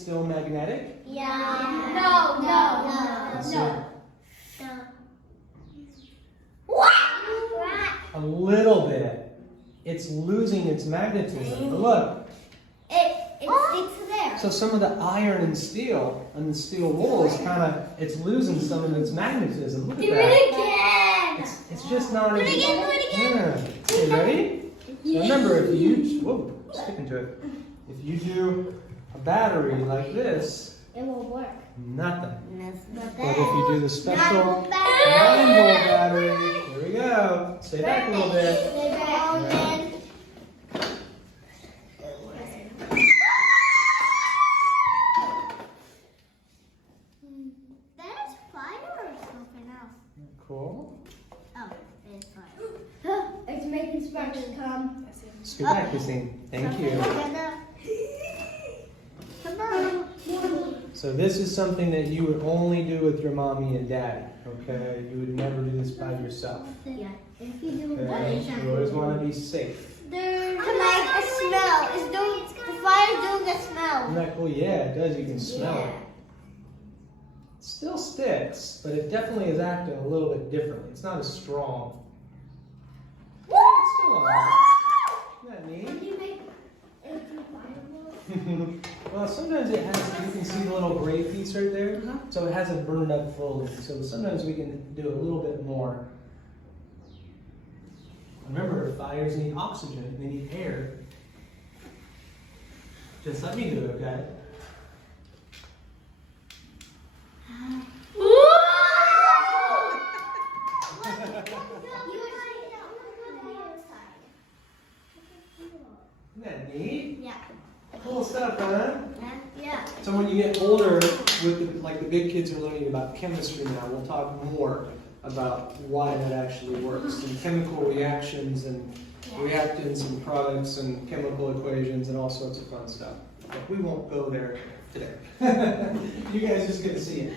still magnetic? Yeah. No. What? A little bit. It's losing its magnetism. But look, It sticks there. so some of the iron and steel on the steel wool is it's losing some of its magnetism. Look at Do that. it again. It's just not Do it again. Yeah. Okay, ready? So remember, if you, whoa, sticking to it. If you do a battery like this, It won't work. nothing. But But if you do the special 9-volt battery, here we go. Stay back a little bit. That's fire or something else? Cool. Oh, it's fire. It's making sparks come. Scoot back, Christine. Thank you. Come on. So this is something that you would only do with your mommy and daddy, okay? You would never do this by yourself. Yeah. If you do Okay? You always want to be safe. there's like a smell. The fire's doing a smell. Isn't that cool? Yeah, it does. You can smell it. It still sticks, but it definitely is acting a little bit differently. It's not as strong. It's still on. Isn't that neat? You make fireballs? Well, sometimes it has, you can see the little gray piece right there. So it hasn't burned up fully. So sometimes we can do a little bit more. Remember, fires need oxygen, they need air. Just let me do it, okay? Isn't that neat? Yeah. Cool stuff, huh? Yeah. So when you get older, with like the big kids are learning about chemistry now, we'll talk more about why that actually works, and chemical reactions and reactants and products and chemical equations and all sorts of fun stuff. But we won't go there today. You guys just get to see it.